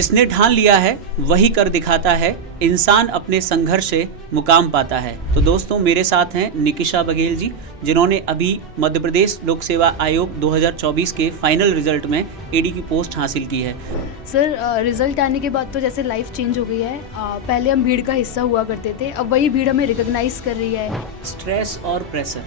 जिसने ठान लिया है वही कर दिखाता है, इंसान अपने संघर्ष से मुकाम पाता है। तो दोस्तों मेरे साथ हैं निकिशा बघेल जी, जिन्होंने अभी मध्य प्रदेश लोक सेवा आयोग 2024 के फाइनल रिजल्ट में एडी की पोस्ट हासिल की है। सर रिज़ल्ट आने के बाद तो जैसे लाइफ चेंज हो गई है। पहले हम भीड़ का हिस्सा हुआ करते थे, अब वही भीड़ हमें रिकॉग्नाइज कर रही है। स्ट्रेस और प्रेशर,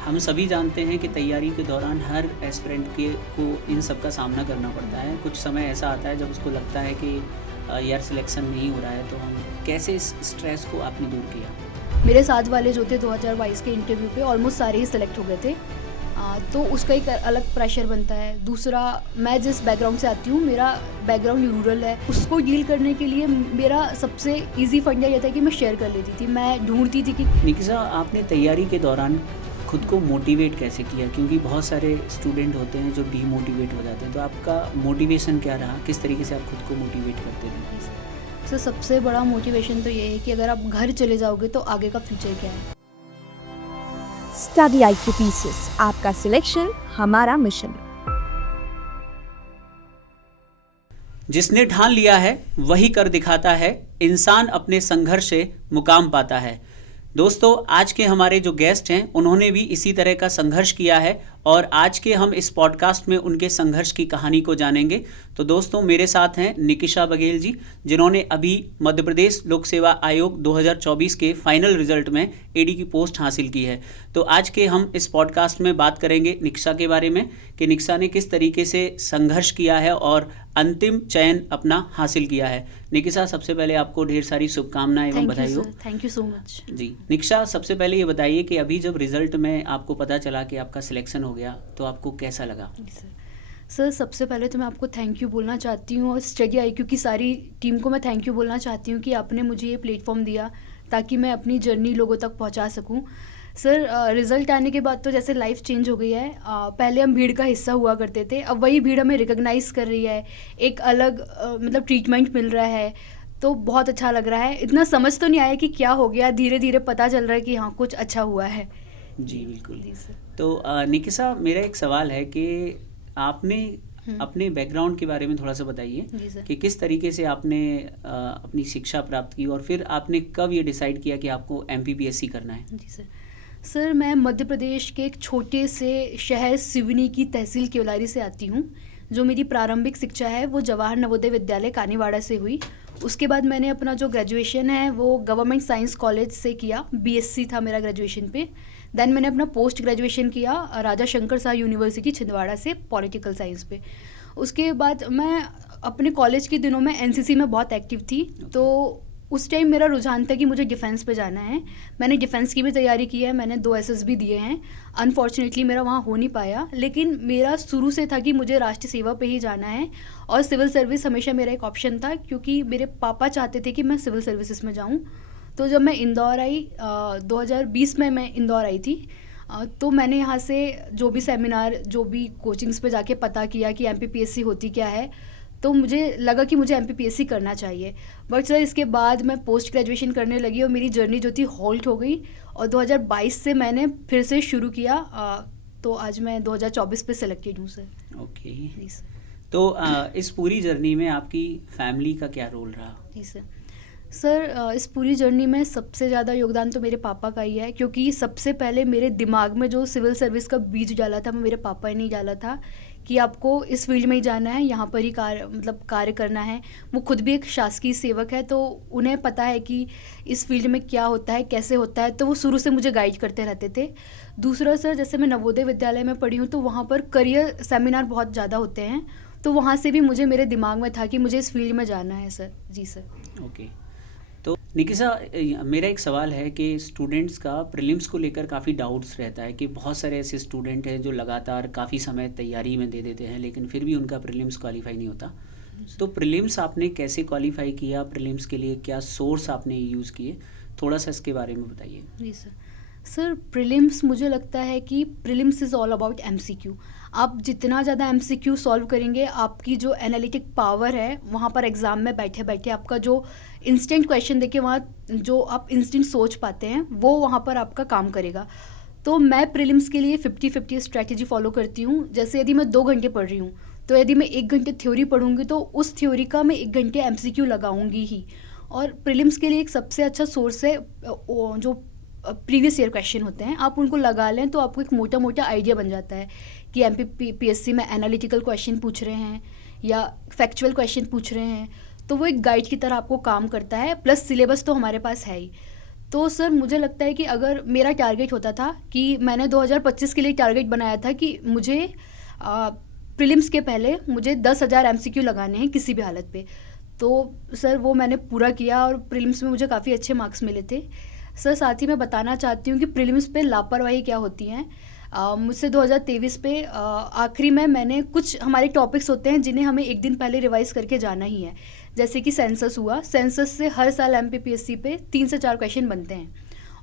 हम सभी जानते हैं कि तैयारी के दौरान हर एस्पिरेंट को इन सब का सामना करना पड़ता है। कुछ समय ऐसा आता है जब उसको लगता है कि यार सिलेक्शन नहीं हो रहा है, तो हम कैसे इस स्ट्रेस को आपने दूर किया? मेरे साथ वाले जो थे 2022 के इंटरव्यू पे ऑलमोस्ट सारे ही सिलेक्ट हो गए थे। तो उसका एक अलग प्रेशर बनता है। दूसरा, मैं जिस बैकग्राउंड से आती हूँ, मेरा बैकग्राउंड रूरल है, उसको डील करने के लिए मेरा सबसे इजी फंडा ये था कि मैं शेयर कर लेती थी। मैं ढूंढती थी कि निकिशा, आपने तैयारी के दौरान खुद को मोटिवेट कैसे किया? क्योंकि बहुत सारे स्टूडेंट होते हैं जो डीमोटिवेट हो जाते हैं, तो आपका मोटिवेशन क्या रहा? किस तरीके से आप खुद को मोटिवेट करते थे? सर सबसे बड़ा मोटिवेशन तो ये है कि अगर आप घर चले जाओगे तो आगे का फ्यूचर क्या है। स्टडी IQ पीसेस, आपका सिलेक्शन हमारा मिशन। जिसने ठान लिया है वही कर दिखाता है, इंसान अपने संघर्ष से मुकाम पाता है। दोस्तों आज के हमारे जो गेस्ट हैं उन्होंने भी इसी तरह का संघर्ष किया है और आज के हम इस पॉडकास्ट में उनके संघर्ष की कहानी को जानेंगे। तो दोस्तों मेरे साथ हैं निकिशा बघेल जी, जिन्होंने अभी मध्य प्रदेश लोक सेवा आयोग 2024 के फाइनल रिजल्ट में एडी की पोस्ट हासिल की है। तो आज के हम इस पॉडकास्ट में बात करेंगे निकिशा के बारे में कि निकिशा ने किस तरीके से संघर्ष किया है और अंतिम चयन अपना हासिल किया है। निकिशा, सबसे पहले आपको ढेर सारी शुभकामनाएं एवं बधाई हो। थैंक यू सो मच जी निकिशा, सबसे पहले ये बताइए कि अभी जब रिजल्ट में आपको पता चला कि आपका सिलेक्शन हो गया तो आपको कैसा लगा? सर सबसे पहले तो मैं आपको थैंक यू बोलना चाहती हूँ और स्टडी IQ की सारी टीम को मैं थैंक यू बोलना चाहती हूँ कि आपने मुझे ये प्लेटफॉर्म दिया ताकि मैं अपनी जर्नी लोगों तक पहुँचा सकूँ। सर रिज़ल्ट आने के बाद तो जैसे लाइफ चेंज हो गई है। पहले हम भीड़ का हिस्सा हुआ करते थे, अब वही भीड़ हमें रिकॉग्नाइज कर रही है, एक अलग मतलब ट्रीटमेंट मिल रहा है, तो बहुत अच्छा लग रहा है। इतना समझ तो नहीं आया कि क्या हो गया, धीरे धीरे पता चल रहा है कि हाँ कुछ अच्छा हुआ है। जी बिल्कुल। तो निकिशा, मेरा एक सवाल है कि आपने अपने बैकग्राउंड के बारे में थोड़ा सा बताइए कि किस तरीके से आपने अपनी शिक्षा प्राप्त की और फिर आपने कब ये डिसाइड किया कि आपको MPPSC करना है? जी सर मैं मध्य प्रदेश के एक छोटे से शहर सिवनी की तहसील केवलारी से आती हूँ। जो मेरी प्रारंभिक शिक्षा है वो जवाहर नवोदय विद्यालय कानीवाड़ा से हुई। उसके बाद मैंने अपना जो ग्रेजुएशन है वो गवर्नमेंट साइंस कॉलेज से किया, BSc था मेरा ग्रेजुएशन पे। देन मैंने अपना पोस्ट ग्रेजुएशन किया राजा शंकर शाह यूनिवर्सिटी छिंदवाड़ा से पॉलिटिकल साइंस पे। उसके बाद मैं अपने कॉलेज के दिनों में NCC में बहुत एक्टिव थी, तो उस टाइम मेरा रुझान था कि मुझे डिफेंस पे जाना है। मैंने डिफेंस की भी तैयारी की है, मैंने 2 SSB दिए हैं। अनफॉर्चुनेटली मेरा वहाँ हो नहीं पाया, लेकिन मेरा शुरू से था कि मुझे राष्ट्रीय सेवा पे ही जाना है और सिविल सर्विस हमेशा मेरा एक ऑप्शन था, क्योंकि मेरे पापा चाहते थे कि मैं सिविल सर्विसेज में जाऊँ। तो जब मैं इंदौर आई 2020 में मैं इंदौर आई थी, तो मैंने यहाँ से जो भी सेमिनार, जो भी कोचिंग्स पे जाके पता किया कि MPPSC होती क्या है, तो मुझे लगा कि मुझे MPPSC करना चाहिए। बट सर इसके बाद मैं पोस्ट ग्रेजुएशन करने लगी और मेरी जर्नी जो थी हॉल्ट हो गई और 2022 से मैंने फिर से शुरू किया। तो आज मैं 2024 पे सिलेक्टेड हूँ सर। ओके तो इस पूरी जर्नी में आपकी फैमिली का क्या रोल रहा? जी सर इस पूरी जर्नी में सबसे ज़्यादा योगदान तो मेरे पापा का ही है, क्योंकि सबसे पहले मेरे दिमाग में जो सिविल सर्विस का बीज डाला था वो मेरे पापा ने ही डाला था कि आपको इस फील्ड में ही जाना है, यहाँ पर ही कार्य करना है। वो खुद भी एक शासकीय सेवक है, तो उन्हें पता है कि इस फील्ड में क्या होता है, कैसे होता है, तो वो शुरू से मुझे गाइड करते रहते थे। दूसरा सर, जैसे मैं नवोदय विद्यालय में पढ़ी हूँ तो वहाँ पर करियर सेमिनार बहुत ज़्यादा होते हैं, तो वहाँ से भी मुझे मेरे दिमाग में था कि मुझे इस फील्ड में जाना है सर। जी सर। ओके तो निकिशा, मेरा एक सवाल है कि स्टूडेंट्स का प्रीलिम्स को लेकर काफ़ी डाउट्स रहता है कि बहुत सारे ऐसे स्टूडेंट हैं जो लगातार काफ़ी समय तैयारी में दे देते हैं लेकिन फिर भी उनका प्रीलिम्स क्वालिफाई नहीं होता। तो प्रीलिम्स आपने कैसे क्वालिफाई किया? प्रीलिम्स के लिए क्या सोर्स आपने यूज़ किए? थोड़ा सा इसके बारे में बताइए। जी सर प्रीलिम्स मुझे लगता है कि prelims is all about MCQ। आप जितना ज़्यादा MCQ सॉल्व करेंगे, आपकी जो एनालिटिक पावर है वहाँ पर एग्ज़ाम में बैठे बैठे आपका जो इंस्टेंट क्वेश्चन देके वहाँ जो आप इंस्टेंट सोच पाते हैं वो वहाँ पर आपका काम करेगा। तो मैं प्रीलिम्स के लिए 50-50 स्ट्रैटेजी फॉलो करती हूँ। जैसे यदि मैं 2 घंटे पढ़ रही हूँ तो यदि मैं 1 घंटे थ्योरी पढ़ूंगी तो उस थ्योरी का मैं 1 घंटे एमसीक्यू लगाऊंगी ही। और प्रीलिम्स के लिए एक सबसे अच्छा सोर्स है जो प्रीवियस ईयर क्वेश्चन होते हैं, आप उनको लगा लें तो आपको एक मोटा मोटा आइडिया बन जाता है कि एमपीपीएससी में एनालिटिकल क्वेश्चन पूछ रहे हैं या फैक्चुअल क्वेश्चन पूछ रहे हैं, तो वो एक गाइड की तरह आपको काम करता है। प्लस सिलेबस तो हमारे पास है ही। तो सर मुझे लगता है कि अगर मेरा टारगेट होता था कि मैंने 2025 के लिए टारगेट बनाया था कि मुझे प्रीलिम्स के पहले मुझे 10,000 एमसीक्यू लगाने हैं किसी भी हालत पे, तो सर वो मैंने पूरा किया और प्रीलिम्स में मुझे काफ़ी अच्छे मार्क्स मिले थे। सर साथ ही मैं बताना चाहती हूँ कि प्रीलिम्स पे लापरवाही क्या होती है। मुझसे 2023 पे आखिरी में मैंने कुछ हमारे टॉपिक्स होते हैं जिन्हें हमें एक दिन पहले रिवाइज करके जाना ही है, जैसे कि सेंसस हुआ। सेंसस से हर साल एमपीपीएससी पे 3 से 4 क्वेश्चन बनते हैं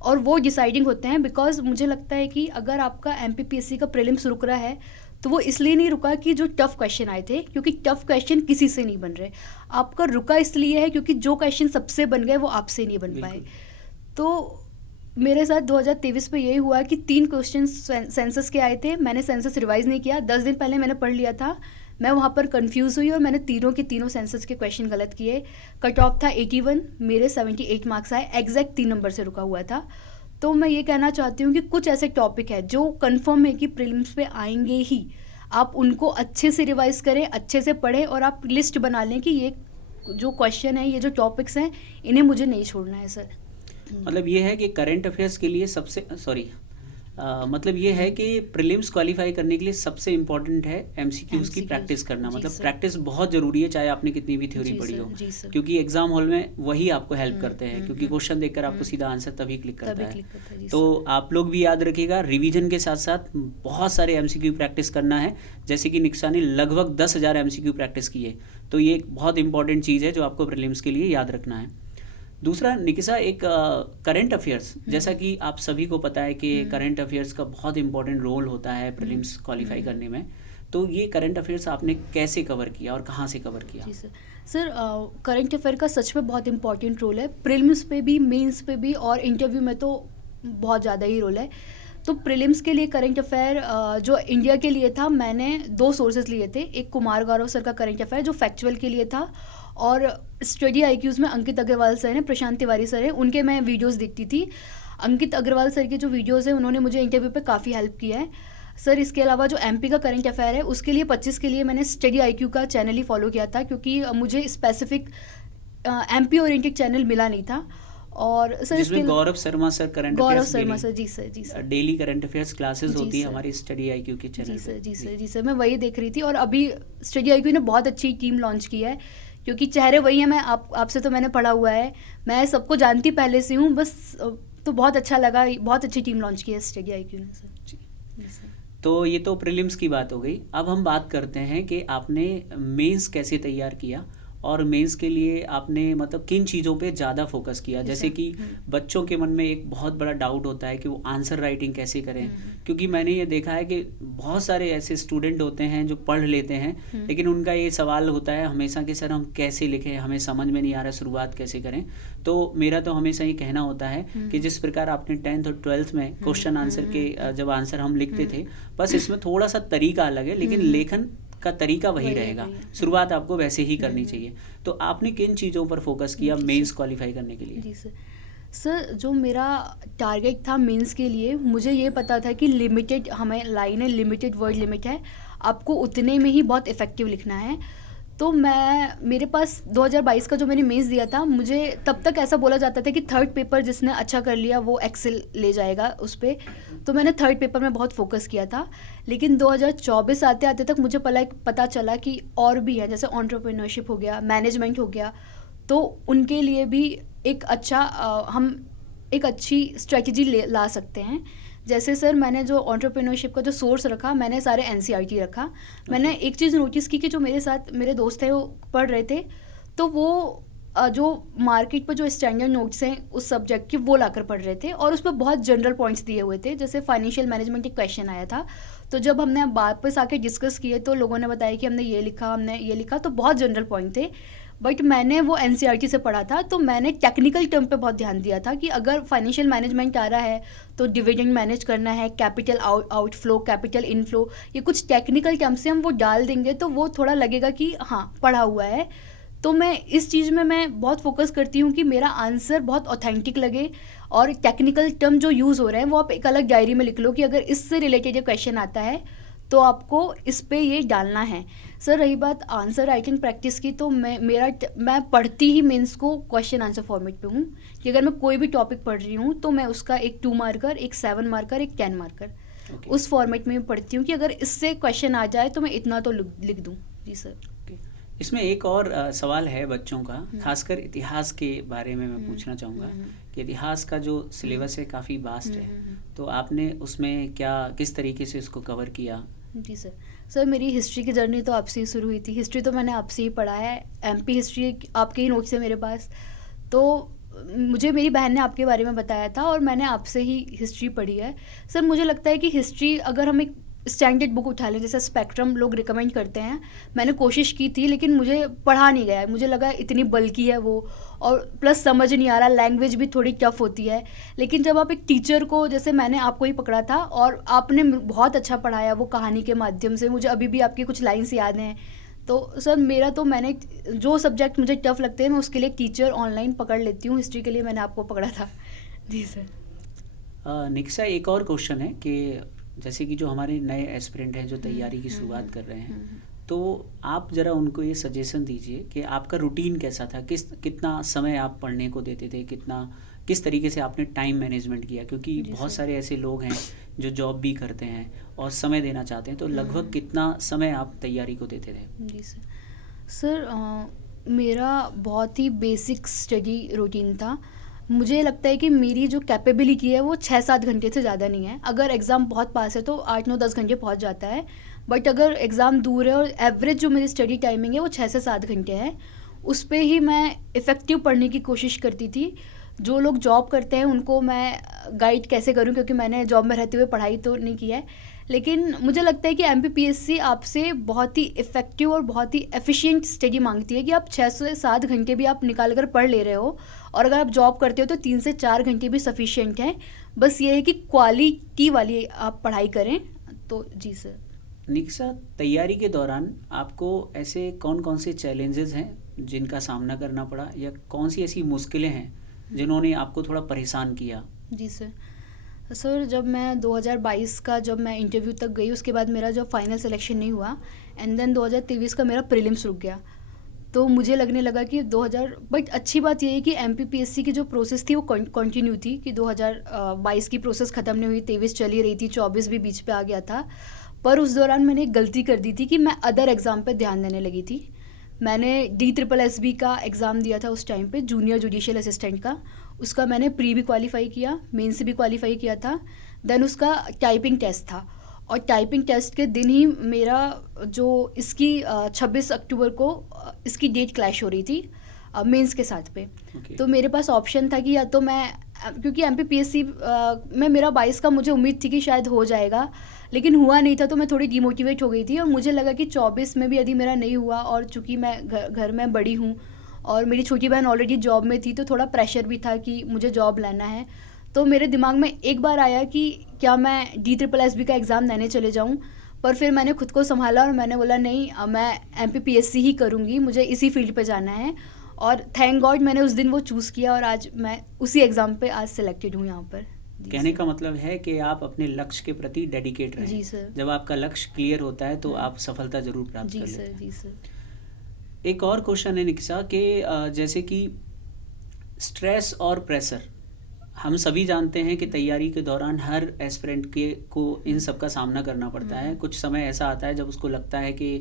और वो डिसाइडिंग होते हैं। बिकॉज मुझे लगता है कि अगर आपका एमपीपीएससी का प्रीलिम्स रुक रहा है तो वो इसलिए नहीं रुका कि जो टफ क्वेश्चन आए थे, क्योंकि टफ क्वेश्चन किसी से नहीं बन रहे। आपका रुका इसलिए है क्योंकि जो क्वेश्चन सबसे बन गए वो आपसे नहीं बन पाए। तो मेरे साथ 2023 पे यही हुआ कि 3 क्वेश्चन सेंसस के आए थे, मैंने सेंसस रिवाइज नहीं किया, 10 दिन पहले मैंने पढ़ लिया था, मैं वहाँ पर कंफ्यूज हुई और मैंने तीनों के तीनों सेंसस के क्वेश्चन गलत किए। कट ऑफ था 81, मेरे 78 मार्क्स आए, एग्जैक्ट 3 नंबर से रुका हुआ था। तो मैं ये कहना चाहती हूँ कि कुछ ऐसे टॉपिक है जो कंफर्म है कि प्रीलिम्स पे आएंगे ही, आप उनको अच्छे से रिवाइज करें, अच्छे से पढ़ें और आप लिस्ट बना लें कि ये जो क्वेश्चन है, ये जो टॉपिक्स हैं, इन्हें मुझे नहीं छोड़ना है सर। मतलब ये है कि करंट अफेयर्स के लिए मतलब ये है कि प्रीलिम्स क्वालिफाई करने के लिए सबसे इम्पोर्टेंट है एमसीक्यूज की प्रैक्टिस करना। मतलब प्रैक्टिस बहुत ज़रूरी है, चाहे आपने कितनी भी थ्योरी पढ़ी हो, क्योंकि एग्जाम हॉल में वही आपको हेल्प करते हैं, क्योंकि क्वेश्चन देखकर आपको सीधा आंसर तभी क्लिक करता है। तो आप लोग भी याद रखिएगा, रिवीजन के साथ साथ बहुत सारे एमसीक्यू प्रैक्टिस करना है। जैसे कि निक्शा ने लगभग 10,000 एमसीक्यू प्रैक्टिस की है, तो ये एक बहुत इंपॉर्टेंट चीज़ है जो आपको प्रीलिम्स के लिए याद रखना है। दूसरा निकिसा, एक करंट अफेयर्स, जैसा कि आप सभी को पता है कि करंट अफेयर्स का बहुत इंपॉर्टेंट रोल होता है प्रीलिम्स क्वालिफाई करने में। तो ये करंट अफेयर्स आपने कैसे कवर किया और कहाँ से कवर किया? जी सर, करंट अफेयर का सच में बहुत इंपॉर्टेंट रोल है, प्रीलिम्स पे भी, मेंस पे भी और इंटरव्यू में तो बहुत ज़्यादा ही रोल है। तो प्रीलिम्स के लिए करंट अफेयर जो इंडिया के लिए था, मैंने 2 सोर्सेज लिए थे। एक कुमार गौरव सर का करंट अफेयर जो फैक्चुअल के लिए था, और स्टडी आईक्यूज़ में अंकित अग्रवाल सर हैं, प्रशांत तिवारी सर हैं, उनके मैं वीडियोस देखती थी। अंकित अग्रवाल सर के जो वीडियोस हैं उन्होंने मुझे इंटरव्यू पे काफ़ी हेल्प किया है सर। इसके अलावा जो एमपी का करंट अफेयर है उसके लिए 25 के लिए मैंने स्टडी आईक्यू का चैनल ही फॉलो किया था, क्योंकि मुझे स्पेसिफिक एमपी ओरिएंटेड चैनल मिला नहीं था। और सर इसमें Gaurav Sharma sir current Gaurav Sharma sir, जी sir daily current affairs classes होती है हमारी स्टडी आईक्यू के चैनल पे। जी सर, मैं वही देख रही थी। और अभी स्टडी आईक्यू ने बहुत अच्छी टीम लॉन्च की है, क्योंकि चेहरे वही हैं। मैं आपसे तो मैंने पढ़ा हुआ है, मैं सबको जानती पहले से हूँ बस। तो बहुत अच्छा लगा, बहुत अच्छी टीम लॉन्च की है स्टडी आईक्यू ने सर। जी सर। तो ये तो प्रीलिम्स की बात हो गई। अब हम बात करते हैं कि आपने मेंस कैसे तैयार किया और मेंस के लिए आपने मतलब किन चीज़ों पे ज़्यादा फोकस किया। जैसे कि बच्चों के मन में एक बहुत बड़ा डाउट होता है कि वो आंसर राइटिंग कैसे करें, क्योंकि मैंने ये देखा है कि बहुत सारे ऐसे स्टूडेंट होते हैं जो पढ़ लेते हैं, लेकिन उनका ये सवाल होता है हमेशा कि सर हम कैसे लिखें, हमें समझ में नहीं आ रहा, शुरुआत कैसे करें। तो मेरा तो हमेशा ये कहना होता है कि जिस प्रकार आपने 10th और 12th में क्वेश्चन आंसर के जब आंसर हम लिखते थे, बस इसमें थोड़ा सा तरीका अलग है, लेकिन लेखन का तरीका वही रहेगा। शुरुआत आपको वैसे ही करनी चाहिए। तो आपने किन चीज़ों पर फोकस किया मेंस क्वालिफाई करने के लिए? जी सर, जो मेरा टारगेट था मेंस के लिए, मुझे ये पता था कि लिमिटेड हमें लाइन है, लिमिटेड वर्ड लिमिट है, आपको उतने में ही बहुत इफेक्टिव लिखना है। तो मेरे पास 2022 का जो मैंने मेंस दिया था, मुझे तब तक ऐसा बोला जाता था कि 3rd पेपर जिसने अच्छा कर लिया वो एक्सेल ले जाएगा उस पर। तो मैंने 3rd पेपर में बहुत फोकस किया था। लेकिन 2024 आते आते तक मुझे पता चला कि और भी है, जैसे एंटरप्रेन्योरशिप हो गया, मैनेजमेंट हो गया, तो उनके लिए भी हम एक अच्छी स्ट्रेटजी ला सकते हैं। जैसे सर, मैंने जो एंटरप्रेन्योरशिप का जो सोर्स रखा, मैंने सारे एनसीईआरटी रखा। मैंने एक चीज़ नोटिस की कि जो मेरे साथ मेरे दोस्त थे वो पढ़ रहे थे, तो वो जो मार्केट पर जो स्टैंडर्ड नोट्स हैं उस सब्जेक्ट के वो लाकर पढ़ रहे थे, और उस पर बहुत जनरल पॉइंट्स दिए हुए थे। जैसे फाइनेंशियल मैनेजमेंट एक क्वेश्चन आया था, तो जब हमने वापस आके डिस्कस किए तो लोगों ने बताया कि हमने ये लिखा, तो बहुत जनरल पॉइंट थे। बट मैंने वो एनसीईआरटी से पढ़ा था, तो मैंने टेक्निकल टर्म पे बहुत ध्यान दिया था कि अगर फाइनेंशियल मैनेजमेंट आ रहा है तो डिविडेंड मैनेज करना है, कैपिटल आउटफ्लो, कैपिटल इनफ्लो, ये कुछ टेक्निकल टर्म से हम वो डाल देंगे तो वो थोड़ा लगेगा कि हाँ पढ़ा हुआ है। तो मैं इस चीज़ में मैं बहुत फोकस करती हूँ कि मेरा आंसर बहुत ऑथेंटिक लगे, और टेक्निकल टर्म जो यूज़ हो रहे हैं वो आप एक अलग डायरी में लिख लो कि अगर इससे रिलेटेड ये क्वेश्चन आता है तो आपको इस पे ये डालना है। सर रही बात आंसर राइटिंग प्रैक्टिस की, तो मैं पढ़ती ही मेंस को क्वेश्चन आंसर फॉर्मेट पे हूँ कि अगर मैं कोई भी टॉपिक पढ़ रही हूँ तो मैं उसका एक 2 मार्कर, एक 7 मार्कर, एक 10 मार्कर उस फॉर्मेट में पढ़ती हूँ कि अगर इससे क्वेश्चन आ जाए तो मैं इतना तो लिख दूँ। जी सर। इसमें एक और सवाल है बच्चों का, खासकर इतिहास के बारे में मैं पूछना चाहूँगा कि इतिहास का जो सिलेबस है काफ़ी वास्ट है, तो आपने उसमें किस तरीके से इसको कवर किया? जी सर मेरी हिस्ट्री की जर्नी तो आपसे ही शुरू हुई थी। हिस्ट्री तो मैंने आपसे ही पढ़ा है, एमपी हिस्ट्री आपके ही नोट्स है मेरे पास। तो मुझे मेरी बहन ने आपके बारे में बताया था और मैंने आपसे ही हिस्ट्री पढ़ी है। सर मुझे लगता है कि हिस्ट्री अगर हम एक स्टैंडर्ड बुक उठा लें, जैसे स्पेक्ट्रम लोग रिकमेंड करते हैं, मैंने कोशिश की थी लेकिन मुझे पढ़ा नहीं गया, मुझे लगा इतनी बल्की है वो, और प्लस समझ नहीं आ रहा, लैंग्वेज भी थोड़ी टफ होती है। लेकिन जब आप एक टीचर को, जैसे मैंने आपको ही पकड़ा था और आपने बहुत अच्छा पढ़ाया वो कहानी के माध्यम से, मुझे अभी भी आपकी कुछ लाइन्स याद हैं। तो सर मैंने जो सब्जेक्ट मुझे टफ लगते हैं मैं उसके लिए टीचर ऑनलाइन पकड़ लेती हूँ। हिस्ट्री के लिए मैंने आपको पकड़ा था। जी सर। निक्शा, एक और क्वेश्चन है कि जैसे कि जो हमारे नए एस्पिरेंट हैं जो तैयारी की शुरुआत कर रहे हैं, तो आप ज़रा उनको ये सजेशन दीजिए कि आपका रूटीन कैसा था, कितना समय आप पढ़ने को देते थे, किस तरीके से आपने टाइम मैनेजमेंट किया, क्योंकि बहुत सारे ऐसे लोग हैं जो जॉब भी करते हैं और समय देना चाहते हैं, तो लगभग कितना समय आप तैयारी को देते थे? जी सर मेरा बहुत ही बेसिक स्टडी रूटीन था। मुझे लगता है कि मेरी जो कैपेबिलिटी है वो 6-7 घंटे से ज़्यादा नहीं है। अगर एग्ज़ाम बहुत पास है तो 8-9-10 घंटे पहुंच जाता है, बट अगर एग्ज़ाम दूर है और एवरेज जो मेरी स्टडी टाइमिंग है वो 6 से 7 घंटे है, उस पे ही मैं इफ़ेक्टिव पढ़ने की कोशिश करती थी। जो लोग जॉब करते हैं उनको मैं गाइड कैसे करूं, क्योंकि मैंने जॉब में रहते हुए पढ़ाई तो नहीं की है, लेकिन मुझे लगता है कि एमपीपीएससी आपसे बहुत ही इफ़ेक्टिव और बहुत ही एफिशिएंट स्टडी मांगती है कि आप 6 से 7 घंटे भी आप निकाल कर पढ़ ले रहे हो, और अगर आप जॉब करते हो तो 3 से 4 घंटे भी सफिशिएंट हैं। बस ये है कि क्वालिटी वाली आप पढ़ाई करें। तो जी सर। निक्शा, तैयारी के दौरान आपको ऐसे कौन कौन से चैलेंजेस हैं जिनका सामना करना पड़ा, या कौन सी ऐसी मुश्किलें हैं जिन्होंने आपको थोड़ा परेशान किया? जी सर जब मैं 2022 का जब मैं इंटरव्यू तक गई, उसके बाद मेरा जब फाइनल सिलेक्शन नहीं हुआ, एंड देन 2023 का मेरा प्रीलिम्स रुक गया, तो मुझे लगने लगा कि बट अच्छी बात ये है कि एमपीपीएससी की जो प्रोसेस थी वो कंटिन्यू थी, कि 2022 की प्रोसेस ख़त्म नहीं हुई, 23 चली रही थी, 24 भी बीच पे आ गया था। पर उस दौरान मैंने एक गलती कर दी थी कि मैं अदर एग्ज़ाम पे ध्यान देने लगी थी। मैंने DSSB का एग्ज़ाम दिया था उस टाइम पे, जूनियर जुडिशियल असिस्टेंट का। उसका मैंने प्री भी क्वालिफाई किया, मेन से भी क्वालिफाई किया था। देन उसका टाइपिंग टेस्ट था, और टाइपिंग टेस्ट के दिन ही मेरा जो इसकी 26 अक्टूबर को इसकी डेट क्लैश हो रही थी मेंस के साथ पे। तो मेरे पास ऑप्शन था कि या तो मैं, क्योंकि एमपीपीएससी में मेरा 22 का मुझे उम्मीद थी कि शायद हो जाएगा, लेकिन हुआ नहीं था, तो मैं थोड़ी डिमोटिवेट हो गई थी, और मुझे लगा कि 24 में भी यदि मेरा नहीं हुआ, और चूँकि मैं घर में बड़ी हूँ और मेरी छोटी बहन ऑलरेडी जॉब में थी, तो थोड़ा प्रेशर भी था कि मुझे जॉब लेना है। तो मेरे दिमाग में एक बार आया कि क्या मैं DSSB का एग्ज़ाम देने चले जाऊँ, पर फिर मैंने खुद को संभाला और मैंने बोला नहीं, मैं एमपीपीएससी ही करूँगी, मुझे इसी फील्ड पे जाना है। और थैंक गॉड मैंने उस दिन वो चूज़ किया, और आज मैं उसी एग्ज़ाम पे आज सिलेक्टेड हूँ यहाँ पर। कहने का मतलब है कि आप अपने लक्ष्य के प्रति डेडिकेट रहें। जी सर। जब आपका लक्ष्य क्लियर होता है तो आप सफलता जरूर प्राप्त कर लेते हैं। जी सर। एक और क्वेश्चन है निक्शा कि जैसे कि स्ट्रेस और प्रेशर, हम सभी जानते हैं कि तैयारी के दौरान हर एस्पिरेंट को इन सब का सामना करना पड़ता है। कुछ समय ऐसा आता है जब उसको लगता है कि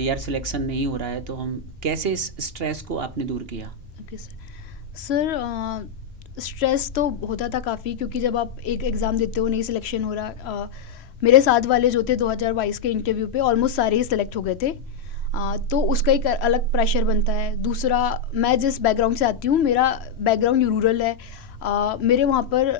यार सिलेक्शन नहीं हो रहा है, तो हम कैसे इस स्ट्रेस को आपने दूर किया? ओके सर स्ट्रेस तो होता था काफ़ी, क्योंकि जब आप एक एग्ज़ाम देते हो नहीं सिलेक्शन हो रहा, मेरे साथ वाले जो थे 2022 के इंटरव्यू पे ऑलमोस्ट सारे ही सिलेक्ट हो गए थे, तो उसका एक अलग प्रेशर बनता है। दूसरा, मैं जिस बैकग्राउंड से आती हूँ, मेरा बैकग्राउंड रूरल है, मेरे वहाँ पर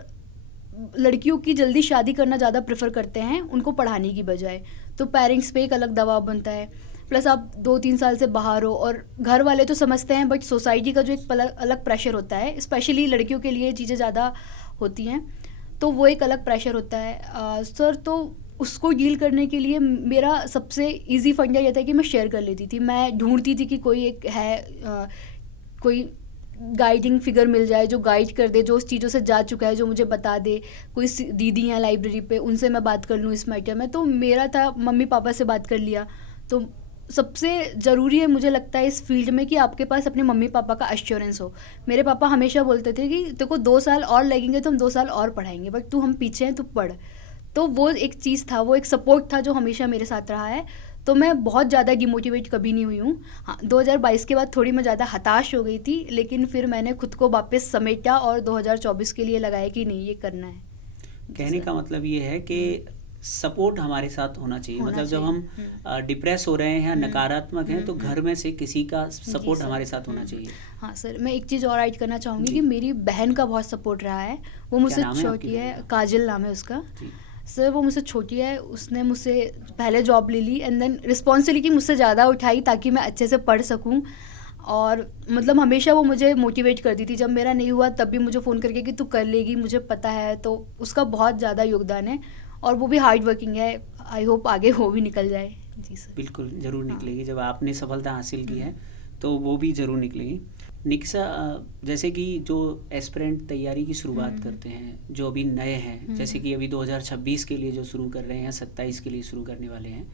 लड़कियों की जल्दी शादी करना ज़्यादा प्रेफर करते हैं उनको पढ़ाने की बजाय, तो पेरेंट्स पे एक अलग दबाव बनता है। प्लस आप 2-3 साल से बाहर हो, और घर वाले तो समझते हैं, बट सोसाइटी का जो एक अलग प्रेशर होता है, स्पेशली लड़कियों के लिए चीज़ें ज़्यादा होती हैं, तो वो एक अलग प्रेशर होता है सर। तो उसको डील करने के लिए मेरा सबसे इजी फंडा ये था कि मैं शेयर कर लेती थी। मैं ढूंढती थी कि कोई एक है कोई गाइडिंग फिगर मिल जाए जो गाइड कर दे, जो उस चीज़ों से जा चुका है, जो मुझे बता दे। कोई दीदी हैं लाइब्रेरी पे, उनसे मैं बात कर लूँ इस मैटर में। तो मेरा था मम्मी पापा से बात कर लिया। तो सबसे ज़रूरी है मुझे लगता है इस फील्ड में कि आपके पास अपने मम्मी पापा का एश्योरेंस हो। मेरे पापा हमेशा बोलते थे कि तेरे को 2 साल और लगेंगे तो हम 2 साल और पढ़ाएंगे, बट तू हम पीछे हैं, तू पढ़। तो वो एक चीज़ था, वो एक सपोर्ट था जो हमेशा मेरे साथ रहा है। तो मैं बहुत ज़्यादा डिमोटिवेट कभी नहीं हुई हूँ। हाँ, 2022 के बाद थोड़ी मैं ज़्यादा हताश हो गई थी, लेकिन फिर मैंने खुद को वापस समेटा और 2024 के लिए लगाया कि नहीं, ये करना है। कहने का मतलब ये है कि सपोर्ट हमारे साथ होना चाहिए। मतलब जब हम डिप्रेस हो रहे हैं या नकारात्मक हैं तो घर में से किसी का सपोर्ट हमारे साथ होना चाहिए। हाँ सर, मैं एक चीज़ और ऐड करना चाहूँगी कि मेरी बहन का बहुत सपोर्ट रहा है। वो मुझसे छोटी है, काजल नाम है उसका। सर वो मुझसे छोटी है, उसने मुझसे पहले जॉब ले ली एंड देन रिस्पॉन्सिबिलिटी मुझसे ज़्यादा उठाई ताकि मैं अच्छे से पढ़ सकूं। और मतलब हमेशा वो मुझे मोटिवेट करती थी। जब मेरा नहीं हुआ तब भी मुझे फ़ोन करके कि तू कर लेगी, मुझे पता है। तो उसका बहुत ज़्यादा योगदान है और वो भी हार्ड वर्किंग है। आई होप आगे वो भी निकल जाए। जी सर, बिल्कुल ज़रूर निकलेगी। जब आपने सफलता हासिल की है तो वो भी ज़रूर निकलेगी। निकिसा, जैसे कि जो एस्पिरेंट तैयारी की शुरुआत करते हैं, जो अभी नए हैं, जैसे कि अभी 2026 के लिए जो शुरू कर रहे हैं, 27 के लिए शुरू करने वाले हैं,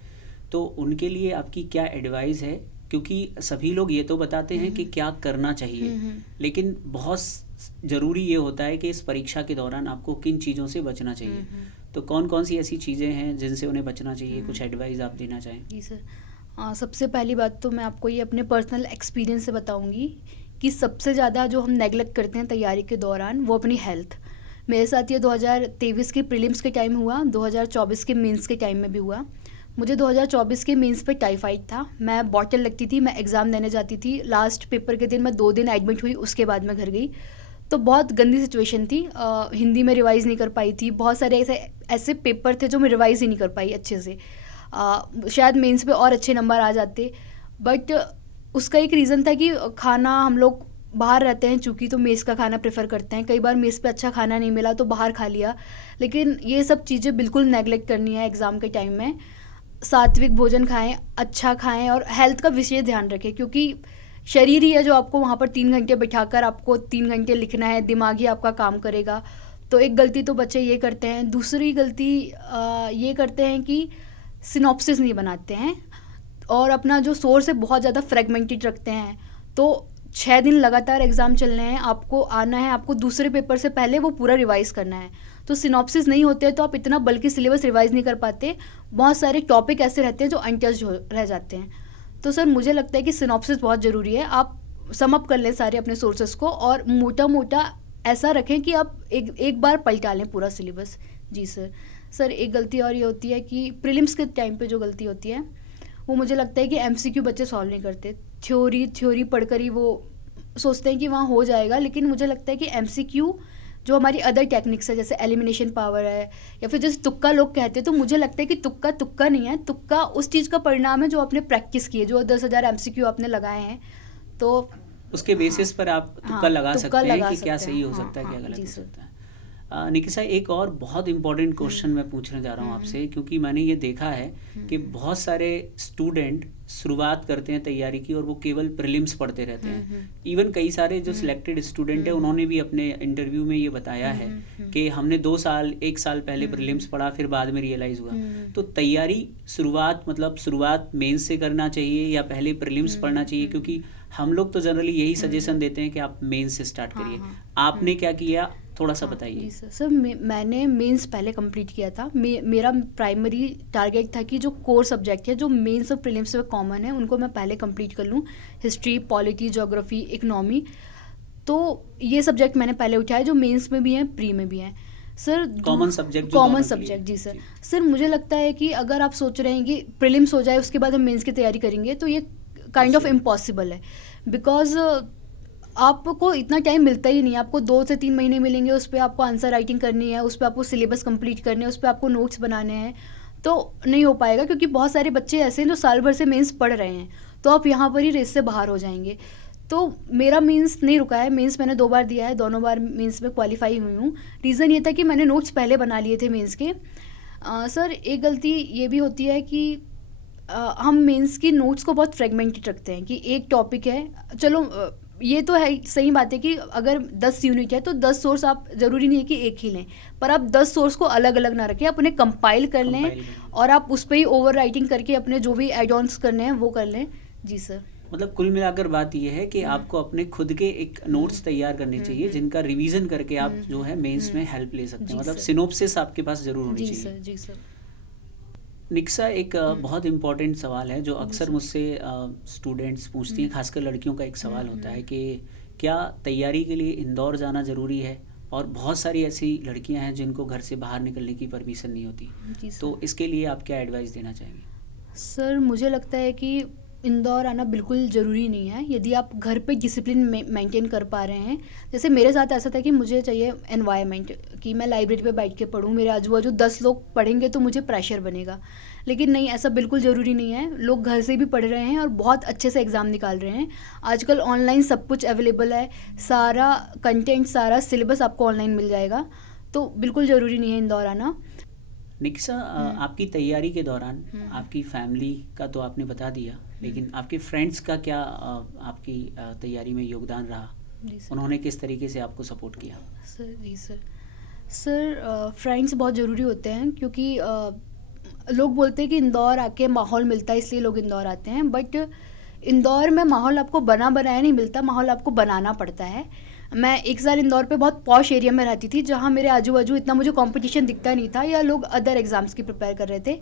तो उनके लिए आपकी क्या एडवाइस है? क्योंकि सभी लोग ये तो बताते हैं कि क्या करना चाहिए, लेकिन बहुत ज़रूरी ये होता है कि इस परीक्षा के दौरान आपको किन चीज़ों से बचना चाहिए। तो कौन कौन सी ऐसी चीज़ें हैं जिनसे उन्हें बचना चाहिए? कुछ एडवाइस आप देना चाहें? जी सर, सबसे पहली बात तो मैं आपको ये अपने पर्सनल एक्सपीरियंस से बताऊंगी कि सबसे ज़्यादा जो हम नेगलेक्ट करते हैं तैयारी के दौरान वो अपनी हेल्थ। मेरे साथ ये 2023 के प्रीलिम्स के टाइम हुआ, 2024 के मेंस के टाइम में भी हुआ। मुझे 2024 के मेंस पे टाइफाइड था, मैं बॉटल लगती थी, मैं एग्ज़ाम देने जाती थी। लास्ट पेपर के दिन मैं 2 दिन एडमिट हुई, उसके बाद मैं घर गई। तो बहुत गंदी सिचुएशन थी। हिंदी में रिवाइज़ नहीं कर पाई थी। बहुत सारे ऐसे पेपर थे जो मैं रिवाइज़ ही नहीं कर पाई अच्छे से। शायद मेंस पे और अच्छे नंबर आ जाते, बट उसका एक रीज़न था कि खाना, हम लोग बाहर रहते हैं चूँकि, तो मेस का खाना प्रेफर करते हैं। कई बार मेस पे अच्छा खाना नहीं मिला तो बाहर खा लिया। लेकिन ये सब चीज़ें बिल्कुल नेगलेक्ट करनी है एग्ज़ाम के टाइम में। सात्विक भोजन खाएं, अच्छा खाएं और हेल्थ का विशेष ध्यान रखें, क्योंकि शरीर ही है जो आपको वहाँ पर 3 घंटे बिठाकर आपको 3 घंटे लिखना है, दिमाग ही आपका काम करेगा। तो एक गलती तो बच्चे ये करते हैं। दूसरी गलती ये करते हैं कि सिनॉप्सिस नहीं बनाते हैं और अपना जो सोर्स है बहुत ज़्यादा फ्रेगमेंटेड रखते हैं। तो 6 दिन लगातार एग्ज़ाम चलने हैं, आपको आना है, आपको दूसरे पेपर से पहले वो पूरा रिवाइज़ करना है। तो सिनॉप्सिस नहीं होते हैं तो आप इतना बल्कि सिलेबस रिवाइज़ नहीं कर पाते। बहुत सारे टॉपिक ऐसे रहते हैं जो अनटच्ड रह जाते हैं। तो सर मुझे लगता है कि सिनॉप्सिस बहुत ज़रूरी है। आप सम अप कर लें सारे अपने सोर्सेस को और मोटा मोटा ऐसा रखें कि आप एक बार पलटा लें पूरा सिलेबस। जी सर, एक गलती और ये होती है कि प्रीलिम्स के टाइम पे जो गलती होती है वो मुझे लगता है कि एमसीक्यू बच्चे सॉल्व नहीं करते। थ्योरी पढ़कर ही वो सोचते हैं कि वहाँ हो जाएगा, लेकिन मुझे लगता है कि एमसीक्यू जो हमारी अदर टेक्निक्स है, जैसे एलिमिनेशन पावर है या फिर जैसे तुक्का लोग कहते हैं, तो मुझे लगता है कि तुक्का नहीं है। तुक्का उस चीज़ का परिणाम है जो आपने प्रैक्टिस की है, जो 10,000 एमसीक्यू आपने लगाए हैं। तो उसके बेसिस पर आप तुक्का लगा सकते हैं कि क्या सही हो सकता है, क्या गलत हो सकता है। निकिसा, एक और बहुत इम्पोर्टेंट क्वेश्चन मैं पूछने जा रहा हूँ आपसे, क्योंकि मैंने ये देखा है कि बहुत सारे स्टूडेंट शुरुआत करते हैं तैयारी की और वो केवल प्रीलिम्स पढ़ते रहते हैं। इवन कई सारे जो सिलेक्टेड स्टूडेंट हैं उन्होंने भी अपने इंटरव्यू में ये बताया है कि हमने 1 साल पहले प्रीलिम्स पढ़ा, फिर बाद में रियलाइज़ हुआ। तो तैयारी शुरुआत मेंस से करना चाहिए या पहले प्रीलिम्स पढ़ना चाहिए? क्योंकि हम लोग तो जनरली यही सजेशन देते हैं कि आप मेंस से स्टार्ट करिए। आपने क्या किया, थोड़ा सा बताइए। जी सर, मैंने मेंस पहले कंप्लीट किया था। मेरा प्राइमरी टारगेट था कि जो कोर सब्जेक्ट है, जो मेंस और प्रीलिम्स में कॉमन है, उनको मैं पहले कंप्लीट कर लूँ। हिस्ट्री, पॉलिटी, ज्योग्राफी, इकोनॉमी, तो ये सब्जेक्ट मैंने पहले उठाए जो मेंस में भी हैं, प्री में भी हैं। Sir common subject. जी सर, मुझे लगता है कि अगर आप सोच रहे हैं कि प्रीलिम्स हो जाए उसके बाद हम मेंस की तैयारी करेंगे, तो ये काइंड ऑफ इम्पॉसिबल है। बिकॉज आपको इतना टाइम मिलता ही नहीं है। आपको 2 से 3 महीने मिलेंगे, उस पर आपको आंसर राइटिंग करनी है, उस पर आपको सिलेबस कंप्लीट करने हैं, उस पर आपको नोट्स बनाने हैं। तो नहीं हो पाएगा, क्योंकि बहुत सारे बच्चे ऐसे हैं जो साल भर से मेंस पढ़ रहे हैं, तो आप यहाँ पर ही रेस से बाहर हो जाएंगे। तो मेरा मेंस नहीं रुका है, मेंस मैंने 2 बार दिया है, दोनों बार मेंस में क्वालिफाई हुई हूँ। रीज़न ये था कि मैंने नोट्स पहले बना लिए थे मेंस के। सर एक गलती ये भी होती है कि हम मेंस की नोट्स को बहुत फ्रेगमेंटेड रखते हैं कि एक टॉपिक है, चलो ये तो है, सही बात है कि अगर 10 यूनिट है तो 10 सोर्स आप ज़रूरी नहीं है कि एक ही लें, पर आप 10 सोर्स को अलग अलग ना रखें, आप उन्हें कंपाइल कर लें और आप उस पर ही ओवर राइटिंग करके अपने जो भी एड ऑन्स करने हैं वो कर लें। जी सर। मतलब कुल मिलाकर बात यह है कि आपको अपने खुद के एक नोट्स तैयार करने चाहिए जिनका रिवीजन करके आप जो है मेंस में हेल्प ले सकते हैं। मतलब सिनोप्सिस आपके पास जरूर होनी चाहिए। जी सर, जी सर। निक्सा, एक बहुत इम्पॉर्टेंट सवाल है जो अक्सर मुझसे स्टूडेंट्स पूछती हैं, खासकर लड़कियों का एक सवाल होता है कि क्या तैयारी के लिए इंदौर जाना ज़रूरी है? और बहुत सारी ऐसी लड़कियां हैं जिनको घर से बाहर निकलने की परमिशन नहीं होती, तो इसके लिए आप क्या एडवाइस देना चाहेंगे? सर मुझे लगता है कि इंदौर आना बिल्कुल ज़रूरी नहीं है, यदि आप घर पे डिसिप्लिन मेंटेन कर पा रहे हैं। जैसे मेरे साथ ऐसा था कि मुझे चाहिए एनवायरनमेंट कि मैं लाइब्रेरी पे बैठ के पढूं, मेरे आजू बाजू 10 लोग पढ़ेंगे तो मुझे प्रेशर बनेगा, लेकिन नहीं, ऐसा बिल्कुल ज़रूरी नहीं है। लोग घर से भी पढ़ रहे हैं और बहुत अच्छे से एग्ज़ाम निकाल रहे हैं। आजकल ऑनलाइन सब कुछ अवेलेबल है, सारा कंटेंट, सारा सिलेबस आपको ऑनलाइन मिल जाएगा, तो बिल्कुल ज़रूरी नहीं है इंदौर आना। निक्सा, आपकी तैयारी के दौरान आपकी फैमिली का तो आपने बता दिया, लेकिन आपके फ्रेंड्स का क्या आपकी तैयारी में योगदान रहा? उन्होंने किस तरीके से आपको सपोर्ट किया? सर जी सर, फ्रेंड्स बहुत ज़रूरी होते हैं, क्योंकि लोग बोलते हैं कि इंदौर आके माहौल मिलता है इसलिए लोग इंदौर आते हैं, बट इंदौर में माहौल आपको बना बनाया नहीं मिलता, माहौल आपको बनाना पड़ता है। मैं 1 साल इंदौर पे बहुत पॉश एरिया में रहती थी, जहाँ मेरे आजू बाजू इतना मुझे कंपटीशन दिखता नहीं था, या लोग अदर एग्ज़ाम्स की प्रिपेयर कर रहे थे।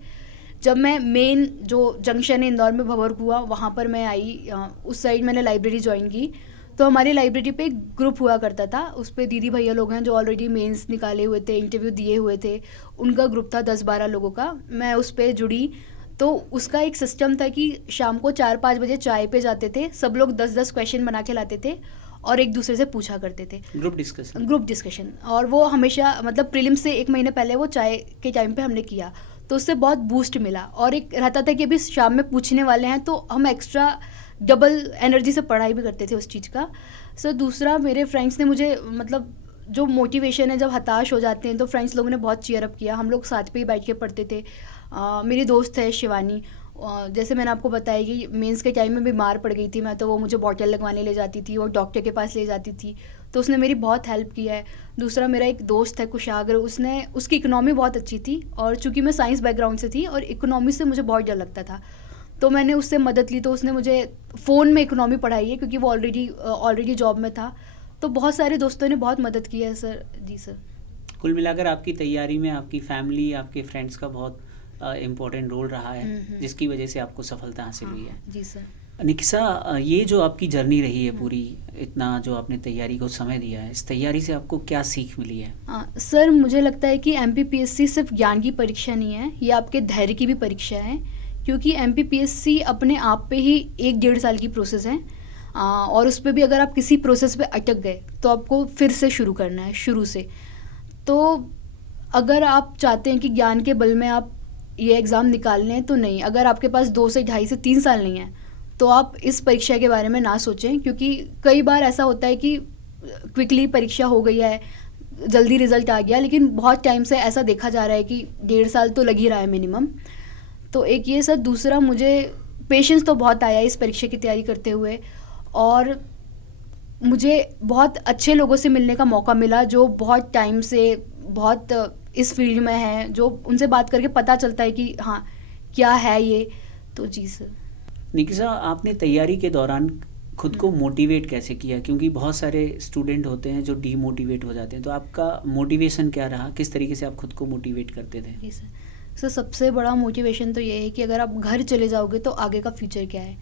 जब मैं मेन जो जंक्शन है इंदौर में भंवर कुआं, वहाँ पर मैं आई, उस साइड मैंने लाइब्रेरी ज्वाइन की, तो हमारी लाइब्रेरी पे एक ग्रुप हुआ करता था, उस पर दीदी भैया लोग हैं जो ऑलरेडी मेंस निकाले हुए थे, इंटरव्यू दिए हुए थे, उनका ग्रुप था 10-12 लोगों का। मैं उस पर जुड़ी, तो उसका एक सिस्टम था कि शाम को 4-5 बजे चाय पे जाते थे, सब लोग 10-10 क्वेश्चन बना के लाते थे और एक दूसरे से पूछा करते थे। Group discussion. और वो हमेशा, मतलब प्रीलिम्स से 1 महीने पहले वो चाय के टाइम पे हमने किया, तो उससे बहुत बूस्ट मिला। और एक रहता था कि अभी शाम में पूछने वाले हैं, तो हम एक्स्ट्रा डबल एनर्जी से पढ़ाई भी करते थे उस चीज़ का। सर दूसरा, मेरे फ्रेंड्स ने मुझे, मतलब जो मोटिवेशन है, जब हताश हो जाते हैं तो फ्रेंड्स लोगों ने बहुत चीयर अप किया, हम लोग साथ पे ही बैठ के पढ़ते थे। मेरी दोस्त है शिवानी, जैसे मैंने आपको बताया कि मेंस के टाइम में बीमार पड़ गई थी मैं, तो वो मुझे बॉटल लगवाने ले जाती थी और डॉक्टर के पास ले जाती थी, तो उसने मेरी बहुत हेल्प किया है। दूसरा, मेरा एक दोस्त है कुशाग्र, उसकी इकोनॉमी बहुत अच्छी थी, और चूंकि मैं साइंस बैकग्राउंड से थी और इकोनॉमी से मुझे बहुत डर लगता था, तो मैंने उससे मदद ली, तो उसने मुझे फ़ोन में इकोनॉमी पढ़ाई है, क्योंकि वो ऑलरेडी जॉब में था। तो बहुत सारे दोस्तों ने बहुत मदद की है सर। जी सर। कुल मिलाकर आपकी तैयारी में आपकी फैमिली, आपके फ्रेंड्स का बहुत इम्पोर्टेंट रोल रहा है, जिसकी वजह से आपको सफलता हासिल हुई है। जी सर। निक्सा, ये जो आपकी जर्नी रही है पूरी, इतना जो आपने तैयारी को समय दिया है, इस तैयारी से आपको क्या सीख मिली है? सर मुझे लगता है कि MPPSC सिर्फ ज्ञान की परीक्षा नहीं है, ये आपके धैर्य की भी परीक्षा है, क्योंकि MPPSC अपने आप पे ही 1-1.5 साल की प्रोसेस है, और उस पर भी अगर आप किसी प्रोसेस पे अटक गए तो आपको फिर से शुरू करना है, शुरू से। तो अगर आप चाहते हैं कि ज्ञान के बल में आप ये एग्ज़ाम निकाल लें तो नहीं, अगर आपके पास 2 से 2.5 से 3 साल नहीं है तो आप इस परीक्षा के बारे में ना सोचें, क्योंकि कई बार ऐसा होता है कि क्विकली परीक्षा हो गई है, जल्दी रिजल्ट आ गया, लेकिन बहुत टाइम से ऐसा देखा जा रहा है कि 1.5 साल तो लग ही रहा है मिनिमम। तो एक ये सर। दूसरा, मुझे पेशेंस तो बहुत आया इस परीक्षा की तैयारी करते हुए, और मुझे बहुत अच्छे लोगों से मिलने का मौका मिला जो बहुत टाइम से बहुत इस फील्ड में हैं, जो उनसे बात करके पता चलता है कि हाँ क्या है ये। तो जी सर। निक्सा, आपने तैयारी के दौरान खुद को मोटिवेट कैसे किया? क्योंकि बहुत सारे स्टूडेंट होते हैं जो डीमोटिवेट हो जाते हैं, तो आपका मोटिवेशन क्या रहा? किस तरीके से आप खुद को मोटिवेट करते थे? जी सर, सबसे बड़ा मोटिवेशन तो ये है कि अगर आप घर चले जाओगे तो आगे का फ्यूचर क्या है।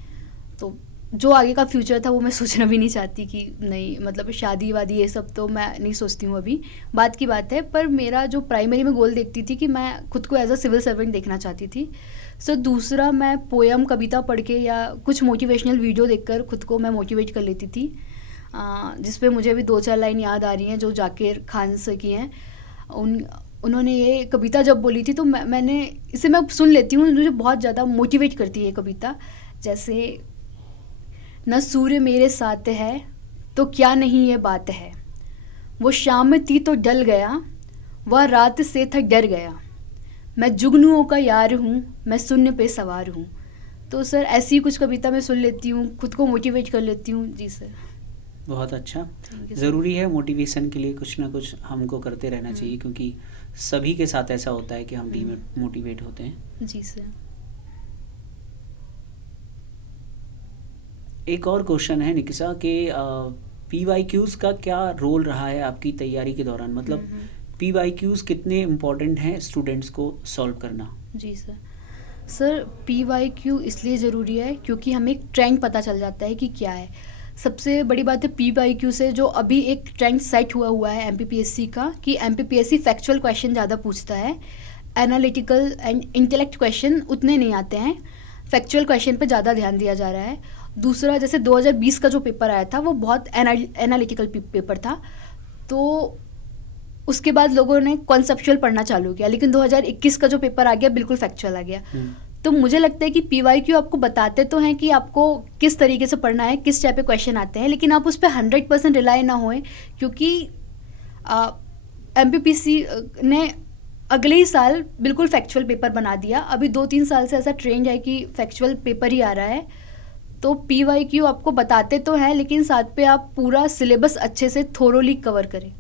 तो जो आगे का फ्यूचर था वो मैं सोचना भी नहीं चाहती कि नहीं, मतलब शादी वादी ये सब तो मैं नहीं सोचती हूँ अभी, बात की बात है। पर मेरा जो प्राइमरी में गोल देखती थी कि मैं खुद को एज अ सिविल सर्वेंट देखना चाहती थी। सो दूसरा, मैं पोयम, कविता पढ़ के या कुछ मोटिवेशनल वीडियो देखकर खुद को मैं मोटिवेट कर लेती थी, जिस पे मुझे अभी 2-4 लाइन याद आ रही हैं जो जाकिर खान से की हैं। उन्होंने ये कविता जब बोली थी तो मैंने इसे मैं सुन लेती हूँ, मुझे बहुत ज़्यादा मोटिवेट करती है ये कविता। जैसे, न सूर्य मेरे साथ है तो क्या नहीं ये बात है, वो शाम थी तो ढल गया, वह रात से था डर गया, मैं जुगनुओं का यार हूँ, मैं शून्य पे सवार हूँ। तो सर ऐसी कुछ कविता मैं सुन लेती हूँ, खुद को मोटिवेट कर लेती हूँ। जी सर। बहुत अच्छा। Thank you, sir. ज़रूरी है मोटिवेशन के लिए कुछ ना कुछ हमको करते रहना चाहिए, क्योंकि सभी के साथ ऐसा होता है कि हम डीमोटिवेट होते हैं। जी सर। एक और क्वेश्चन है निकिसा के PYQs का क्या रोल रहा है आपकी तैयारी के दौरान, मतलब PYQs कितने इम्पोर्टेंट हैं स्टूडेंट्स को सॉल्व करना? जी सर, PYQ इसलिए ज़रूरी है क्योंकि हमें एक ट्रेंड पता चल जाता है कि क्या है। सबसे बड़ी बात है PYQ से, जो अभी एक ट्रेंड सेट हुआ है MPPSC का, कि MPPSC फैक्चुअल क्वेश्चन ज़्यादा पूछता है, एनालिटिकल एंड इंटेलेक्ट क्वेश्चन उतने नहीं आते हैं, फैक्चुअल क्वेश्चन पे ज़्यादा ध्यान दिया जा रहा है। दूसरा, जैसे 2020 का जो पेपर आया था वो बहुत एनालिटिकल पेपर था, तो उसके बाद लोगों ने कॉन्सेप्चुअल पढ़ना चालू किया, लेकिन 2021 का जो पेपर आ गया बिल्कुल फैक्चुअल आ गया। तो मुझे लगता है कि PYQ आपको बताते तो हैं कि आपको किस तरीके से पढ़ना है, किस टाइप के क्वेश्चन आते हैं, लेकिन आप उस पर 100% रिलाई ना होएं, क्योंकि MPPSC ने अगले ही साल बिल्कुल फैक्चुअल पेपर बना दिया। अभी 2-3 साल से ऐसा ट्रेंड है कि फैक्चुअल पेपर ही आ रहा है। तो PYQ आपको बताते तो हैं, लेकिन साथ पे आप पूरा सिलेबस अच्छे से थोरोली कवर करें।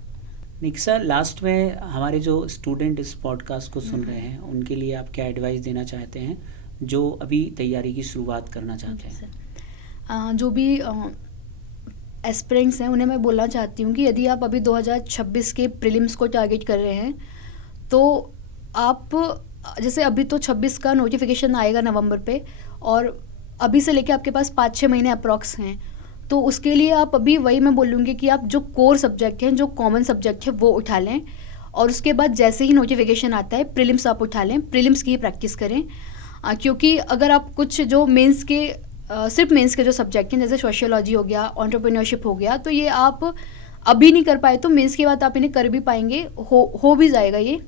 निकिसा, लास्ट में हमारे जो स्टूडेंट इस पॉडकास्ट को सुन रहे हैं उनके लिए आप क्या एडवाइस देना चाहते हैं जो अभी तैयारी की शुरुआत करना चाहते हैं? जो भी एस्पिरेंट्स हैं उन्हें मैं बोलना चाहती हूँ कि यदि आप अभी 2026 के प्रीलिम्स को टारगेट कर रहे हैं, तो आप, जैसे अभी तो 26 का नोटिफिकेशन आएगा नवंबर पे, और अभी से लेके आपके पास 5-6 महीने अप्रॉक्स हैं, तो उसके लिए आप अभी, वही मैं बोलूँगी कि आप जो कोर सब्जेक्ट हैं, जो कॉमन सब्जेक्ट है वो उठा लें, और उसके बाद जैसे ही नोटिफिकेशन आता है प्रीलिम्स आप उठा लें, प्रीलिम्स की ही प्रैक्टिस करें। क्योंकि अगर आप कुछ जो मेंस के सिर्फ मेंस के जो सब्जेक्ट हैं, जैसे सोशियोलॉजी हो गया, एंटरप्रेन्योरशिप हो गया, तो ये आप अभी नहीं कर पाए तो मेंस के बाद आप इन्हें कर भी पाएंगे, हो भी जाएगा ये।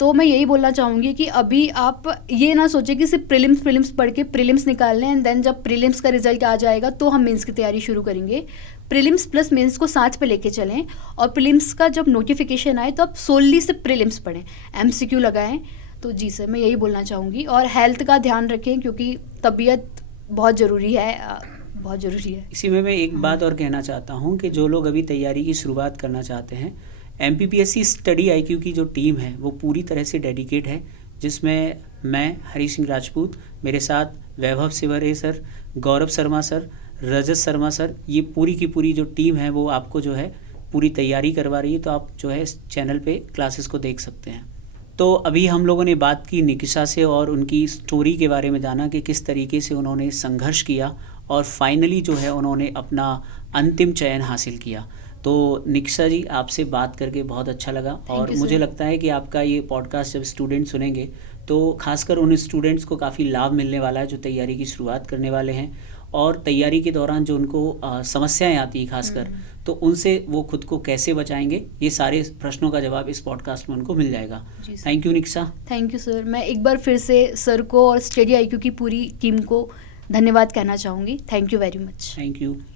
तो मैं यही बोलना चाहूँगी कि अभी आप ये ना सोचें कि सिर्फ प्रीलिम्स पढ़ के प्रीलिम्स निकाल लें, एंड देन जब प्रीलिम्स का रिजल्ट आ जाएगा तो हम मेंस की तैयारी शुरू करेंगे। प्रीलिम्स प्लस मेंस को साथ पे लेके चलें, और प्रीलिम्स का जब नोटिफिकेशन आए तो आप सोनली से प्रीलिम्स पढ़ें, MCQ लगाएं। तो जी सर, मैं यही बोलना चाहूँगी। और हेल्थ का ध्यान रखें, क्योंकि तबीयत बहुत ज़रूरी है, बहुत ज़रूरी है। इसी में मैं एक बात और कहना चाहता हूँ कि जो लोग अभी तैयारी की शुरुआत करना चाहते हैं, MPPSC स्टडी IQ की जो टीम है वो पूरी तरह से डेडिकेट है, जिसमें मैं हरी सिंह राजपूत, मेरे साथ वैभव सिवरे सर, गौरव शर्मा सर, रजत शर्मा सर, ये पूरी की पूरी जो टीम है वो आपको जो है पूरी तैयारी करवा रही है। तो आप जो है इस चैनल पे क्लासेस को देख सकते हैं। तो अभी हम लोगों ने बात की निकिसा से और उनकी स्टोरी के बारे में जाना कि किस तरीके से उन्होंने संघर्ष किया और फाइनली जो है उन्होंने अपना अंतिम चयन हासिल किया। तो निकिसा जी, आपसे बात करके बहुत अच्छा लगा, और मुझे लगता है कि आपका ये पॉडकास्ट जब स्टूडेंट सुनेंगे तो खासकर उन स्टूडेंट्स को काफ़ी लाभ मिलने वाला है जो तैयारी की शुरुआत करने वाले हैं, और तैयारी के दौरान जो उनको समस्याएं आती हैं खासकर, तो उनसे वो खुद को कैसे बचाएंगे, ये सारे प्रश्नों का जवाब इस पॉडकास्ट में उनको मिल जाएगा। Thank you Nikisa. Thank you sir. मैं एक बार फिर से सर को और स्टडी IQ की पूरी टीम को धन्यवाद कहना चाहूँगी। Thank you very much. Thank you.